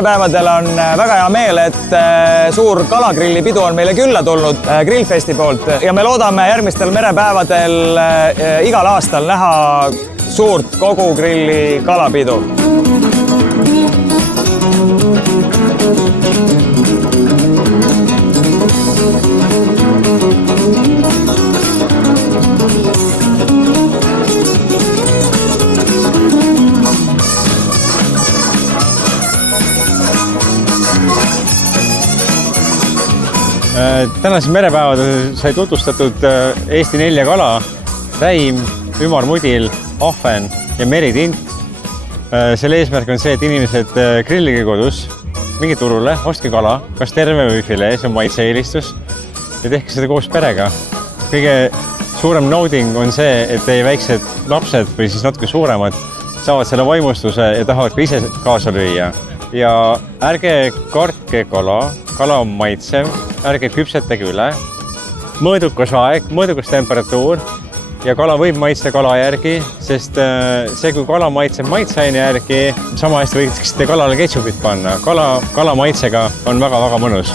merepäevadel on väga hea meel, et suur kalagrillipidu on meile külla tulnud Grillfesti poolt ja me loodame järgmistel merepäevadel igal aastal näha suurt kogu grilli kalapidu. Tänasel merepäevadel sai tutvustatud Eesti 4 kala, räim, ümarmudil, ahven ja meritint. Selle eesmärk on see, et inimesed grillige kodus, minge turule, ostke kala, kas terve või filee, see on maitse-eelistus ja tehke seda koos perega. Kõige suurem nauding on see, et teie väiksed lapsed või siis natuke suuremad saavad selle vaimustuse ja tahavad ka ise kaasa lüüa. Ja ärge kartke kala, kala on maitsev, ärge küpsetage üle, mõõdukas aeg, mõõdukas temperatuur ja kala võib maitsta kala järgi, sest see, kui kala maitseb maitseaine järgi, sama hästi võiksite kalale ketšupit panna. Kala maitsega on väga-väga mõnus.